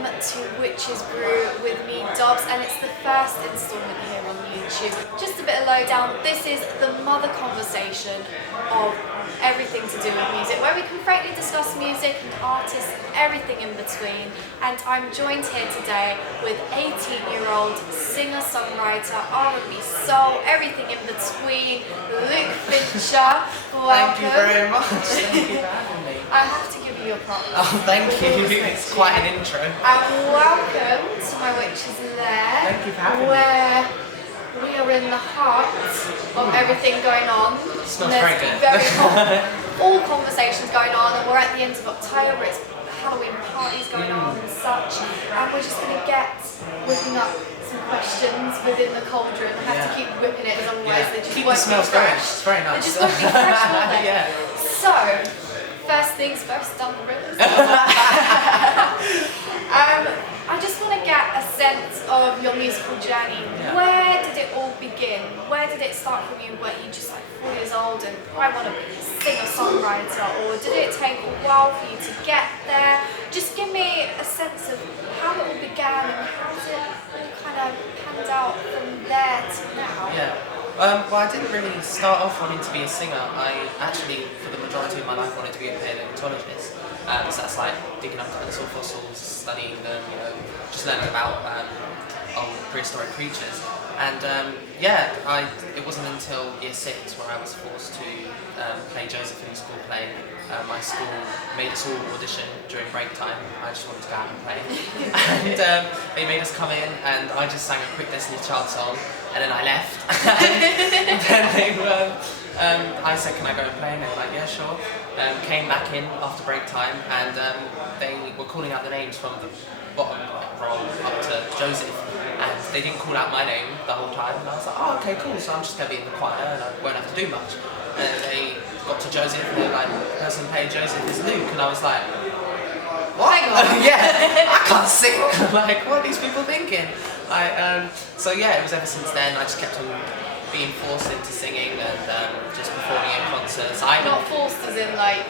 welcome to Witchezz Brew with me, Dobbs, and it's the first instalment here on YouTube. Just a bit of lowdown, this is the mother conversation of everything to do with music, where we can frankly discuss music and artists and everything in between. And I'm joined here today with 18-year-old singer-songwriter, R&B soul, everything in between, Luke Fincher. Welcome. Thank you very much. Thank you for having me. I have to give you your props. Oh, thank you. It's quite an intro. And welcome to my Witch's Lair. Thank you for having me. Where we are in the heart of everything going on. It smells very good. Very hot. All conversations going on, and we're at the end of October. It's Halloween parties going on and such. And we're just going to get whipping up some questions within the cauldron. I have to keep whipping it, as otherwise they just Keep won't the smells be fresh. going. It's very nice. They just won't be fresh, will they? Yeah. So, first things first, down the rivers. I just want to get a sense of your musical journey. Yeah. Where did it all begin? Where did it start from you? Were you just like 4 years old and I want to be a singer-songwriter, or did it take a while for you to get there? Just give me a sense of how it all began and how it all kind of panned out from there to now. Yeah. Well, I didn't really start off wanting to be a singer. I actually, for the majority of my life, wanted to be a paleontologist. So that's like digging up dinosaur fossils, studying them, just learning about old prehistoric creatures. And it wasn't until year 6 where I was forced to play Joseph in the school play. My school made us all audition during break time. I just wanted to go out and play. And they made us come in, and I just sang a quick Destiny's Child song, and then I left. And then they I said, can I go and play? And they were like, yeah, sure. Came back in after break time, and they were calling out the names from the bottom row up to Joseph, and they didn't call out my name the whole time. And I was like, oh, okay, cool. So I'm just going to be in the choir, and I won't have to do much. And they got to Joseph, and they were like, the person who played Joseph is Luke, and I was like, what? Yeah, I can't sing. Like, what are these people thinking? So yeah, it was ever since then. I just kept on being forced into singing and just performing in concerts. Not forced as in like...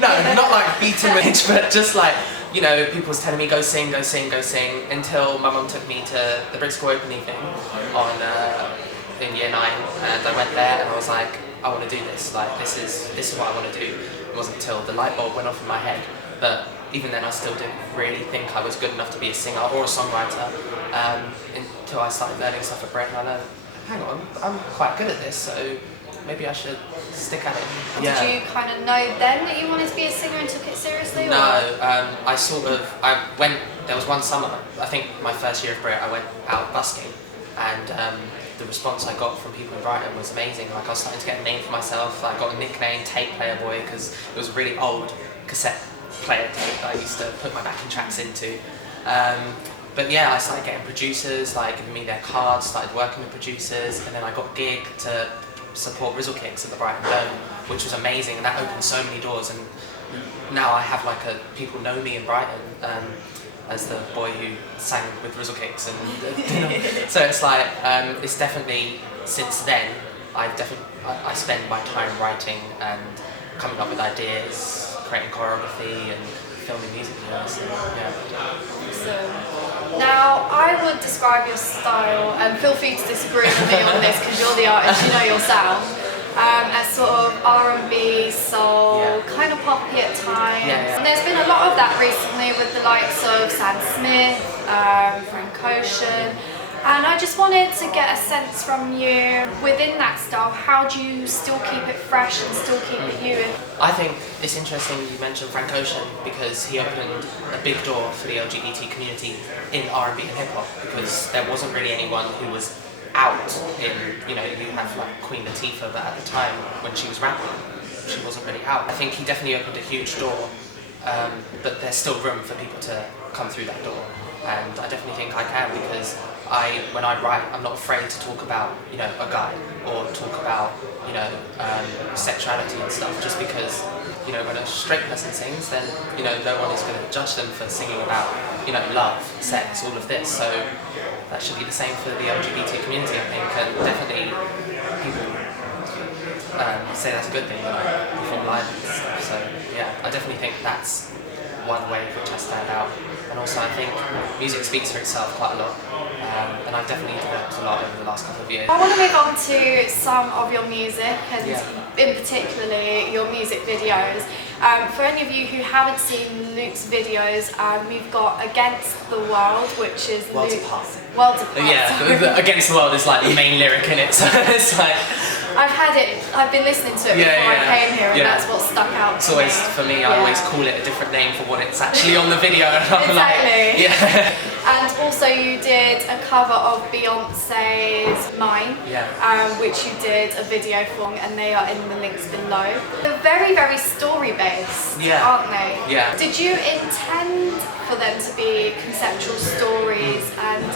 No, not like beaten rich, but just like, people was telling me go sing, go sing, go sing, until my mum took me to the Brick School Open evening in year 9, and I went there and I was like, I want to do this. Like, this is what I want to do. It wasn't until the light bulb went off in my head, but even then I still didn't really think I was good enough to be a singer or a songwriter until I started learning stuff at Brett, and I learned, hang on, I'm quite good at this, so maybe I should stick at it. Yeah. Did you kind of know then that you wanted to be a singer and took it seriously? No, there was one summer, I think my first year of Brit, I went out busking, and the response I got from people in Brighton was amazing. Like, I was starting to get a name for myself. I got a nickname, Tape Player Boy, because it was a really old cassette player tape that I used to put my backing tracks into. But yeah, I started getting producers, like giving me their cards, started working with producers, and then I got gigged to support Rizzle Kicks at the Brighton Dome, which was amazing, and that opened so many doors. And now I have people know me in Brighton as the boy who sang with Rizzle Kicks, and so it's like it's definitely, since then I spend my time writing and coming up with ideas, creating choreography and filming music videos. So, yeah. So, now I would describe your style, and feel free to disagree with me on this because you're the artist, you know your sound, as sort of R&B, soul, kind of poppy at times. And there's been a lot of that recently with the likes of Sam Smith, Frank Ocean. And I just wanted to get a sense from you, within that style, how do you still keep it fresh and still keep it you? I think it's interesting you mentioned Frank Ocean, because he opened a big door for the LGBT community in R&B and hip-hop, because there wasn't really anyone who was out in, you had like Queen Latifah, but at the time when she was rapping, she wasn't really out. I think he definitely opened a huge door, but there's still room for people to come through that door. And I definitely think I can, because when I write, I'm not afraid to talk about, a guy, or talk about, sexuality and stuff, just because, when a straight person sings, then, no one is going to judge them for singing about, love, sex, all of this. So that should be the same for the LGBT community, I think, and definitely people say that's a good thing, perform live and stuff. So yeah, I definitely think that's one way in which I stand out. and also I think music speaks for itself quite a lot, and I've definitely developed a lot over the last couple of years. I want to move on to some of your music, and in particularly your music videos. For any of you who haven't seen Luke's videos, we've got Against the World, which is Worlds Luke. Apart. Worlds Apart. Yeah, Against the World is like the main lyric in it, so it's like... I've been listening to it before I came here, and that's what stuck out. It's always, for me, I always call it a different name for what it's actually on the video. And I'm exactly. like, And also you did a cover of Beyonce's Mine, which you did a video for, and they are in the links below. They're very, very story-based, aren't they? Yeah. Did you intend for them to be conceptual stories, and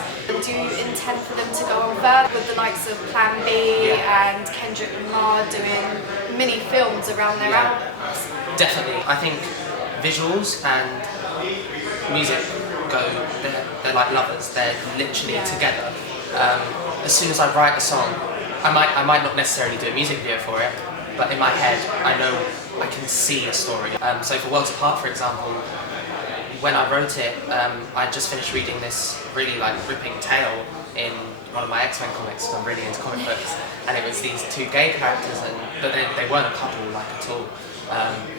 do you intend for them to go on further with the likes of Plan B and Kendrick Lamar doing mini films around their albums? Definitely. I think visuals and music they're like lovers. They're literally together. As soon as I write a song, I might not necessarily do a music video for it, but in my head I know I can see a story. So for Worlds Apart, for example, when I wrote it, I just finished reading this really like gripping tale in one of my X-Men comics, because I'm really into comic books, and it was these two gay characters, but they weren't a couple like at all.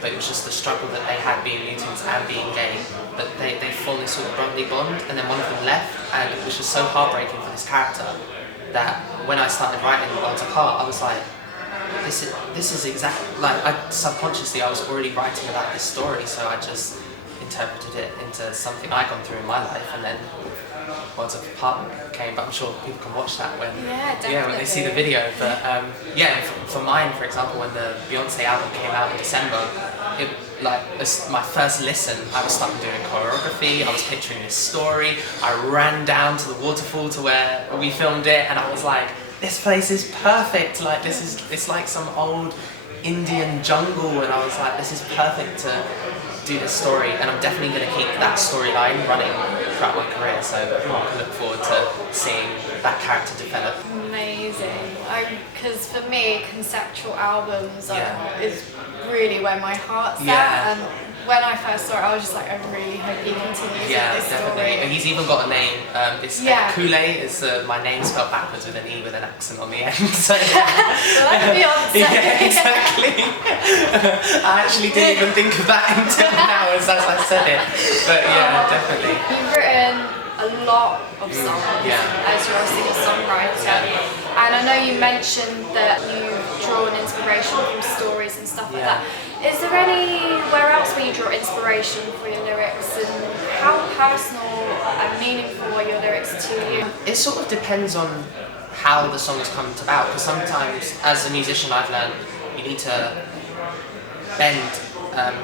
But it was just the struggle that they had being mutants and being gay, but they formed this sort of brotherly bond, and then one of them left, and it was just so heartbreaking for this character that when I started writing Worlds Apart, I was like, this is exactly, like, subconsciously I was already writing about this story, so I just interpreted it into something I'd gone through in my life, and then Worlds Apart came, but I'm sure people can watch that when when they see the video. But for mine, for example, when the Beyonce album came out in December, as my first listen, I was starting doing choreography, I was picturing this story, I ran down to the waterfall to where we filmed it, and I was like, this place is perfect, like it's like some old Indian jungle, and I was like, this is perfect to do this story, and I'm definitely going to keep that storyline running throughout my career, so everyone can look forward to seeing that character develop. Amazing. Because for me, conceptual albums is really where my heart's at, and when I first saw it, I was just like, I really hope he continues with this definitely. story. And he's even got a name. It's Kool-Aid. It's my name spelled backwards with an E with an accent on the end. So, like Beyonce. Yeah, exactly. I actually didn't even think of that until now as I said it. But yeah, definitely. You've written a lot of songs as you're a singer-songwriter. And I know you mentioned that you draw an inspiration from stories and stuff like that. Is there anywhere else where you draw inspiration for your lyrics, and how personal and meaningful are your lyrics to you? It sort of depends on how the songs come about, because sometimes as a musician I've learned you need to bend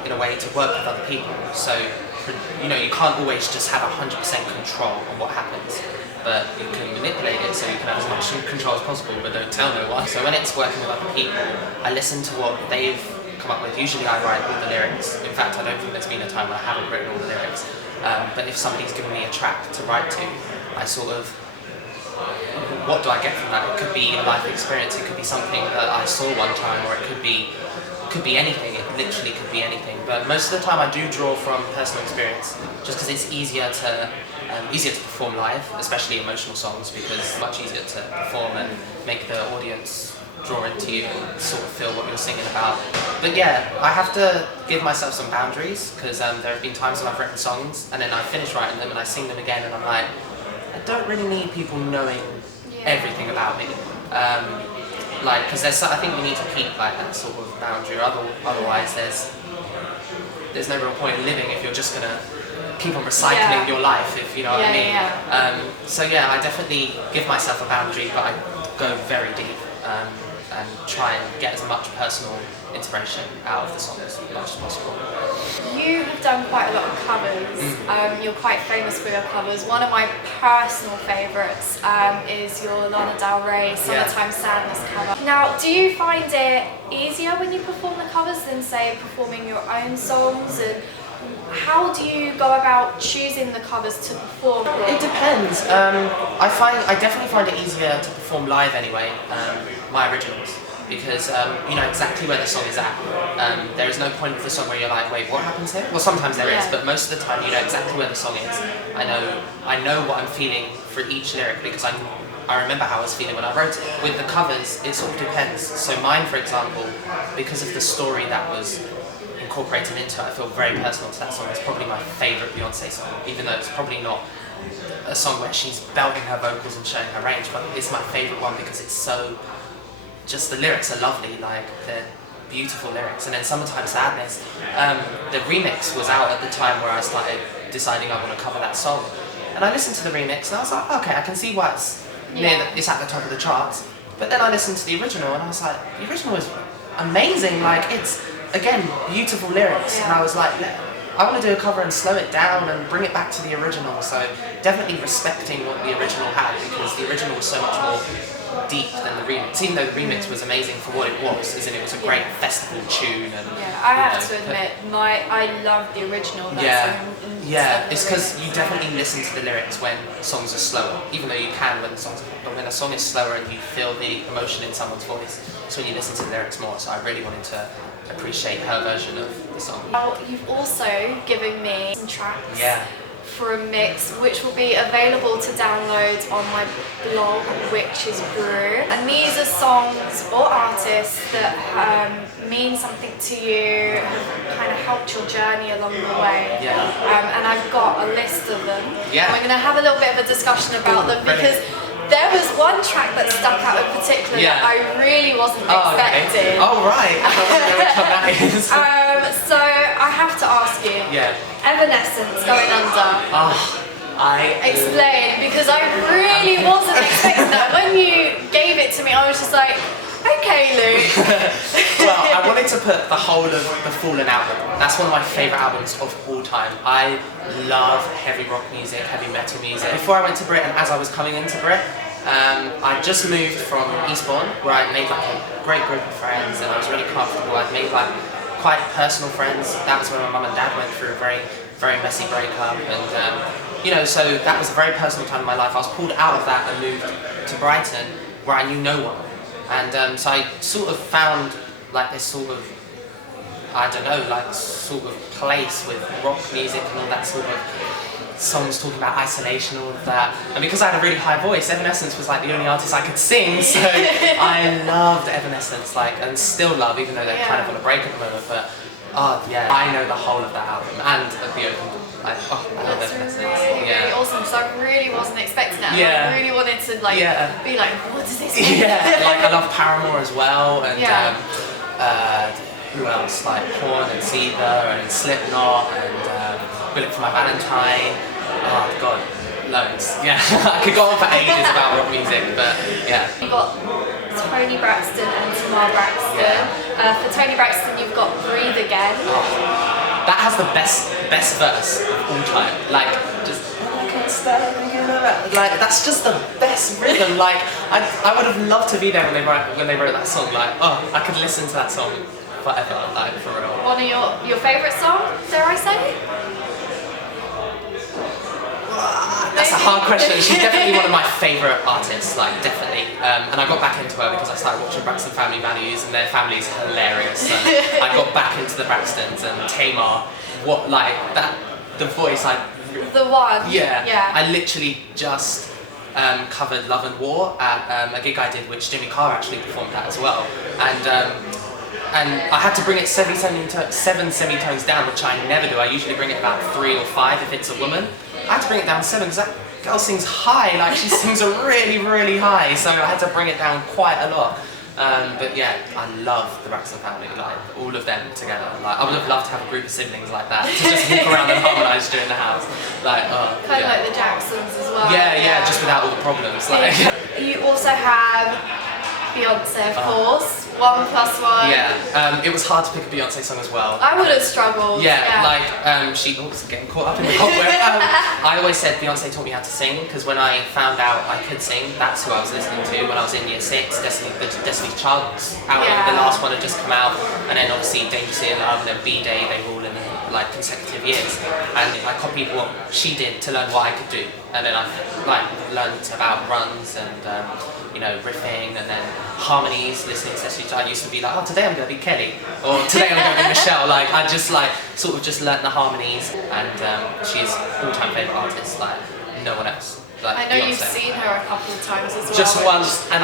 in a way to work with other people, so you can't always just have 100% control on what happens, but you can manipulate it so you can have as much control as possible, but don't tell no one. So when it's working with other people, I listen to what they've come up with. Usually I write all the lyrics. In fact, I don't think there's been a time when I haven't written all the lyrics. But if somebody's given me a track to write to, I sort of, what do I get from that? It could be a life experience, it could be something that I saw one time, or it could be anything. It literally could be anything. But most of the time I do draw from personal experience, just because it's easier to perform live, especially emotional songs, because it's much easier to perform and make the audience draw into you and sort of feel what you're singing about. But yeah, I have to give myself some boundaries, because there have been times when I've written songs and then I finish writing them and I sing them again and I'm like, I don't really need people knowing everything about me. Because I think we need to keep like that sort of boundary, otherwise there's no real point in living if you're just gonna keep on recycling your life, if you know what I mean. So yeah, I definitely give myself a boundary, but I go very deep and try and get as much personal inspiration out of the song as much as possible. You have done quite a lot of covers. You're quite famous for your covers. One of my personal favourites is your Lana Del Rey Summertime Sadness cover. Now, do you find it easier when you perform the covers than, say, performing your own songs? And how do you go about choosing the covers to perform? It depends. I definitely find it easier to perform live anyway, my originals. because you know exactly where the song is at. There is no point of the song where you're like, wait, what happens here? Well, sometimes there is, but most of the time you know exactly where the song is. I know what I'm feeling for each lyric because I remember how I was feeling when I wrote it. With the covers, it sort of depends. So mine, for example, because of the story that was incorporated into it, I feel very personal to that song. It's probably my favourite Beyonce song, even though it's probably not a song where she's belting her vocals and showing her range, but it's my favourite one because it's so, just the lyrics are lovely, like they're beautiful lyrics. And then Summertime Sadness, the remix was out at the time where I started deciding I want to cover that song. And I listened to the remix and I was like, okay, I can see why it's it's at the top of the charts. But then I listened to the original and I was like, the original is amazing, like it's, again, beautiful lyrics. And I was like, I want to do a cover and slow it down and bring it back to the original. So definitely respecting what the original had, because the original was so much more deep than the remix. Even though the remix was amazing for what it was, as in it was a great festival tune. And I have to admit, I love the original. It's because you definitely listen to the lyrics when songs are slower, even though you can when a song is slower and you feel the emotion in someone's voice. So when you listen to the lyrics more. So I really wanted to appreciate her version of the song. Well, you've also given me some tracks for a mix, which will be available to download on my blog, Witchezz Brew. And these are songs or artists that mean something to you, have kind of helped your journey along the way. And I've got a list of them. And we're going to have a little bit of a discussion about them because there was one track that stuck out in particular that I really wasn't expecting. Oh, right. I don't know which one that is. So I have to ask you. Evanescence, Going Under. Explain, because I really wasn't expecting that. When you gave it to me, I was just like, okay, Luke. Well, I wanted to put the whole of the Fallen album. That's one of my favourite albums of all time. I love heavy rock music, heavy metal music. Before I went to Brit and as I was coming into Brit, I just moved from Eastbourne, where I made like a great group of friends and I was really comfortable. I'd made like quite personal friends. That was when my mum and dad went through a very, very messy breakup, and you know, so that was a very personal time in my life. I was pulled out of that and moved to Brighton, where I knew no one. And so I sort of found like this sort of, I don't know, like sort of place with rock music and all that sort of songs talking about isolation, all of that. And because I had a really high voice, Evanescence was like the only artist I could sing, so I loved Evanescence, like, and still love, even though they're kind of on a break at the moment, but I know the whole of that album, and the open, like, I love Evanescence. Really awesome, so I really wasn't expecting that. I really wanted to like be like, what does this mean? Like I love Paramore as well, and who else? Like Korn and Seether and Slipknot and Bullet for My Valentine. Oh god, loads. I could go on for ages about rock music, but You've got Tony Braxton and Tamar Braxton. For Tony Braxton, you've got Breathe Again. That has the best verse of all time. Like, just like that's just the best rhythm. Like, I would have loved to be there when they wrote that song. Like, I could listen to that song forever. Like, for real. One of your favourite songs, dare I say? That's a hard question. She's definitely one of my favourite artists, like definitely. And I got back into her because I started watching Braxton Family Values, and their family is hilarious. And I got back into the Braxtons and Tamar. What, like that? The voice, the one. I literally just covered Love and War at a gig I did, which Jimmy Carr actually performed at as well. And I had to bring it 7 semitones down, which I never do. I usually bring it about 3 or 5 if it's a woman. I had to bring it down 7 because that girl sings high, like she sings really, really high, so I had to bring it down quite a lot. But yeah, I love the Braxton family, like all of them together. Like I would have loved to have a group of siblings like that to just walk around and harmonise during the house. Like, kind of like the Jacksons as well. Just without all the problems. Like. You also have Beyonce, of course. 1+1. It was hard to pick a Beyonce song as well. I would have struggled. She was getting caught up in the cobweb. I always said Beyonce taught me how to sing, because when I found out I could sing, that's who I was listening to when I was in year 6. Destiny's Child's album, the last one had just come out, and then obviously Dangerously in Love and then B-Day, they were all in like consecutive years, and I copied what she did to learn what I could do, and then I like learned about runs and you know, riffing and then harmonies, listening sessions. I used to be like, oh, today I'm going to be Kelly, or today I'm going to be Michelle. Like, I just like sort of just learnt the harmonies, and she's all-time favourite artist, like no one else. Like, I know Beyonce. you've seen her a couple of times as well. Just once, and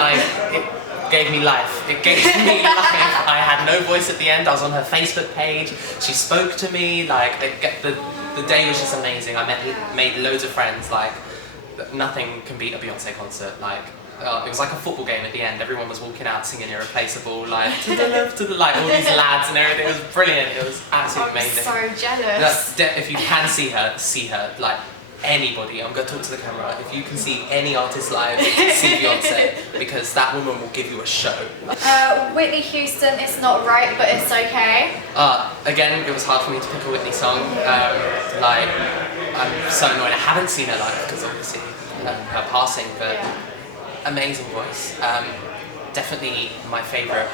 it gave me life. It gave me life. I had no voice at the end. I was on her Facebook page. She spoke to me. Like, the day was just amazing. I made loads of friends. Like, nothing can beat a Beyonce concert. Like, it was like a football game at the end. Everyone was walking out singing Irreplaceable, like to the left, to the like, all these lads and everything. It was brilliant. It was absolutely amazing. I'm so jealous. If you can see her. Like, anybody, I'm going to talk to the camera, if you can see any artist live, see Beyonce, because that woman will give you a show. Whitney Houston, It's Not Right, but It's Okay. Again, it was hard for me to pick a Whitney song. Like, I'm so annoyed I haven't seen her live, because obviously her passing, but amazing voice. Definitely my favourite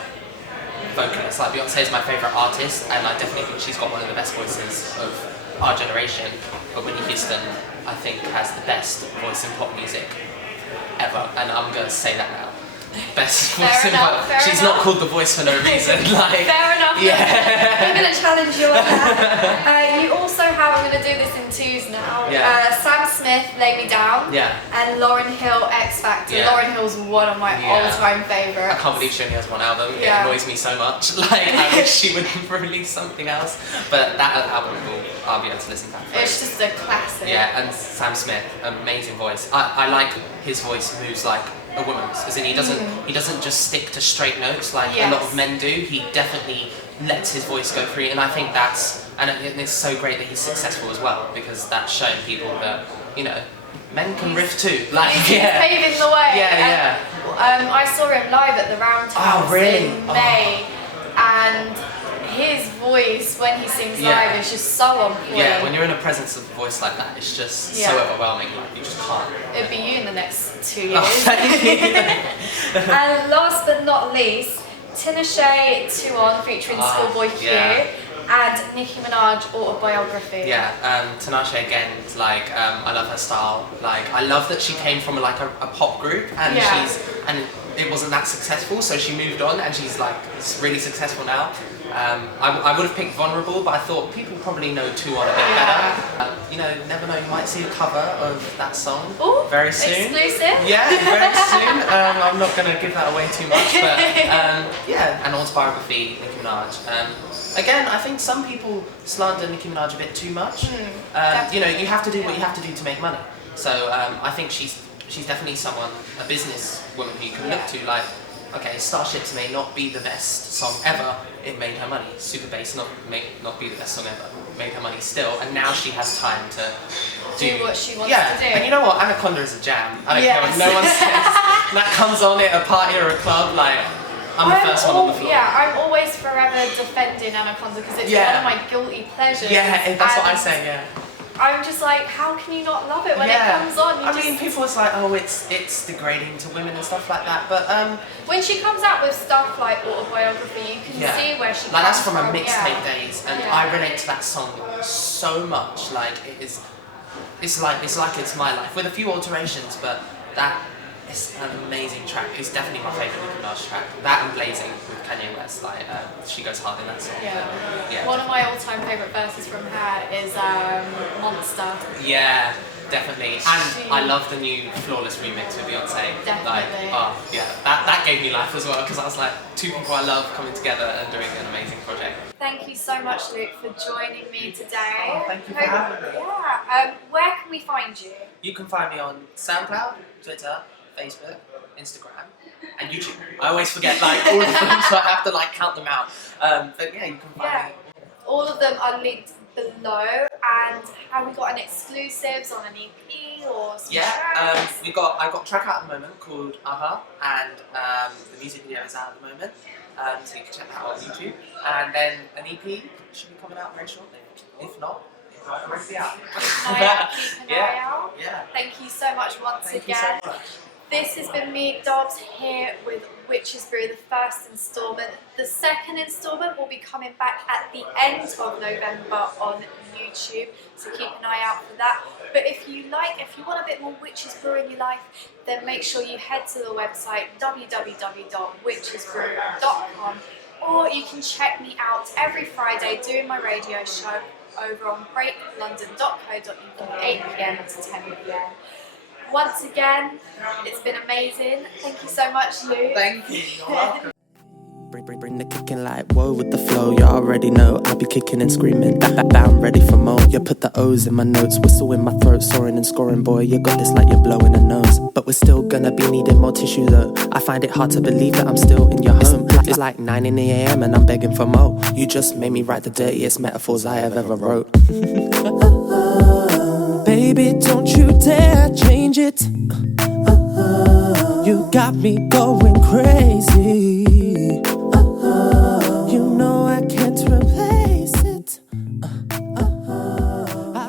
vocalist. Like, Beyonce is my favourite artist, and I definitely think she's got one of the best voices of our generation. But Whitney Houston, I think, has the best voice in pop music ever, and I'm going to say that now. Best voice in pop. She's not called The Voice for no reason. Like, fair enough. Yeah. I'm going to challenge you on that. You also have, I'm going to do this in twos now, Sam Smith, Lay Me Down, and Lauryn Hill, X Factor. Lauryn Hill's one of my all-time favourites. I can't believe she only has one album. It annoys me so much. Like, I wish she would release something else. But that album, I'll be able to listen to that. It's just a classic. Yeah, and Sam Smith, amazing voice. I like his voice moves like a woman's, as in he doesn't just stick to straight notes like a lot of men do. He definitely lets his voice go free, and I think it's so great that he's successful as well, because that's showing people that, you know, men can riff too. Like, he's paving the way. I saw him live at the Roundhouse in May, and his voice when he sings live is just so on point. Yeah, when you're in a presence of a voice like that, it's just so overwhelming. Like, you just can't. It'd be you in the next 2 years. And last but not least, Tinashe 2-on featuring Schoolboy Q and Nicki Minaj autobiography. Tinashe again, like, I love her style. Like, I love that she came from like a pop group, and it wasn't that successful, so she moved on, and she's like really successful now. I would have picked Vulnerable, but I thought people probably know 2-on a bit better. You know, never know, you might see a cover of that song very soon. Exclusive? Yeah, very soon. I'm not going to give that away too much, but an autobiography, Nicki Minaj. Again, I think some people slander Nicki Minaj a bit too much. You know, you have to do what you have to do to make money. So I think she's definitely someone, a business woman who you can look to. Like, okay, Starships may not be the best song ever, it made her money. Super Bass not be the best song ever, made her money still, and now she has time to do what she wants to do. And you know what, Anaconda is a jam. I don't care what no one says. That comes on at a party or a club, like, I'm the first one on the floor. Yeah, I'm always forever defending Anaconda because it's one of my guilty pleasures. Yeah, that's what I say, I'm just like, how can you not love it when it comes on? I mean, people are like, oh, it's degrading to women and stuff like that, but when she comes out with stuff like autobiography, you can see where she comes from. That's from her mixtape days, and I relate to that song so much. Like, it's like it's my life with a few alterations, but it's an amazing track. It's definitely my favourite Nicki Minaj track. That and Blazing with Kanye West, like, she goes hard in that song. One of my all-time favourite verses from her is Monster. Yeah, definitely. And I love the new Flawless remix with Beyonce. Definitely. Like, that gave me life as well, because I was like, two people I love coming together and doing an amazing project. Thank you so much, Luke, for joining me today. Oh, thank you for having me. Where can we find you? You can find me on SoundCloud, Twitter, Facebook, Instagram, and YouTube. I always forget like all of them, so I have to like count them out. But yeah, you can find me. All of them are linked below. And have we got any exclusives on an EP or some tracks? I've got a track out at the moment called and the music video is out at the moment. So you can check that out on YouTube. And then an EP should be coming out very shortly. If not, it might already be out. Keep an eye out. Yeah. Thank you so much once again. Thank you so much. This has been me, Dobbs, here with Witchezz Brew, the first instalment. The second instalment will be coming back at the end of November on YouTube, so keep an eye out for that. But if you want a bit more Witchezz Brew in your life, then make sure you head to the website www.witchezzbrew.com, or you can check me out every Friday doing my radio show over on breaklondon.co.uk, 8 PM to 10 PM. Once again, it's been amazing. Thank you so much, Lou. Thank you. You're welcome. Bring the kicking like whoa with the flow. You already know I'll be kicking and screaming. Down ready for more. You put the O's in my notes, whistle in my throat, soaring and scoring. Boy, you got this like you're blowing a nose. But we're still gonna be needing more tissue though. I find it hard to believe that I'm still in your home. It's like 9 in the AM and I'm begging for more. You just made me write the dirtiest metaphors I have ever wrote. Baby, don't you dare change it. You got me going crazy.